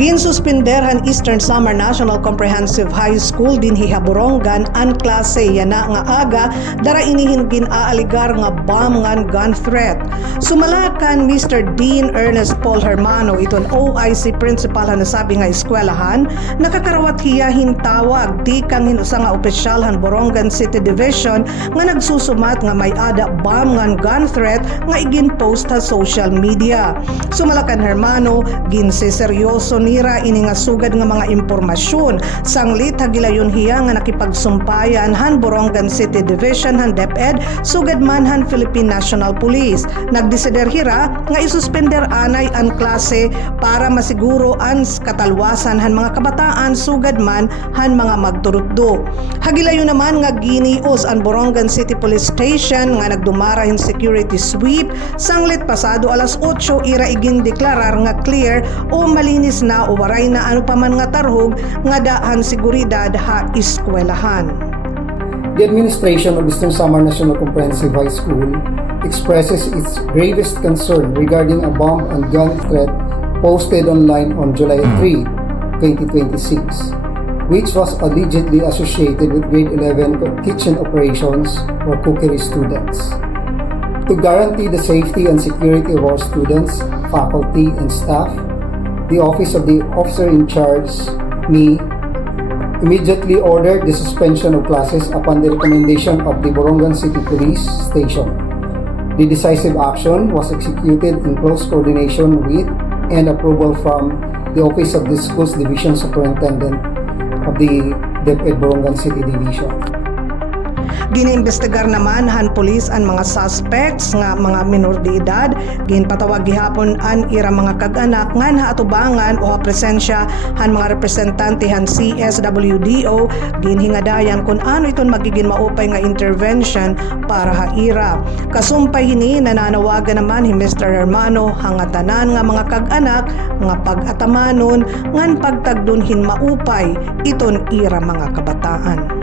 Ginsuspenderhan Eastern Samar National Comprehensive High School din hihaburongan an klase yana nga aga dara inihin ginaaligar nga bomb ngan gun threat. Sumalakan Mr. Dean Ernest Paul Hermano iton OIC principal han nasabi nga eskwelahan nakakarawat hiya hintawag di kang hinusa nga opisyal han Borongan City Division nga nagsusumat nga may ada bomb ngan gun threat nga igin-post sa social media. Sumalakan Hermano ginseseryoso nira ini nga sugad nga mga impormasyon sanglit hagilayon hiya nga nakipagsumpayan han Borongan City Division han DepEd sugad man han Philippine National Police. Nagdesider hira nga isuspender anay an klase para masiguro ang katalwasan han mga kabataan sugad man han mga magturutdo. Hagilayon naman nga ginios ang Borongan City Police Station nga nagdumara hin security sweep sanglit pasado alas 8 ira iging deklarar nga clear o malinis na o waray na ano pa man nga tarhog nga daan seguridad ha eskwelahan. The administration of Eastern Samar National Comprehensive High School expresses its gravest concern regarding a bomb and gun threat posted online on July 3, 2026, which was allegedly associated with grade 11 kitchen operations or cookery students. To guarantee the safety and security of our students, faculty, and staff, the Office of the Officer in Charge, me, immediately ordered the suspension of classes upon the recommendation of the Borongan City Police Station. The decisive action was executed in close coordination with and approval from the Office of the Schools Division Superintendent of the DepEd Borongan City Division. Giniimbestigar naman han pulis ang mga suspects nga mga minor de edad. Ginpatawag gihapon an ira mga kag-anak ngan haatubangan o presensya han mga representante han CSWDO ginhingadayan kung ano iton magiging maupay nga intervention para haira. Kasumpay hini nananawagan naman hi Mr. Hermano hangatanan nga mga kag-anak nga pag-atamanon ngan pagtagdon hin maupay iton ira mga kabataan.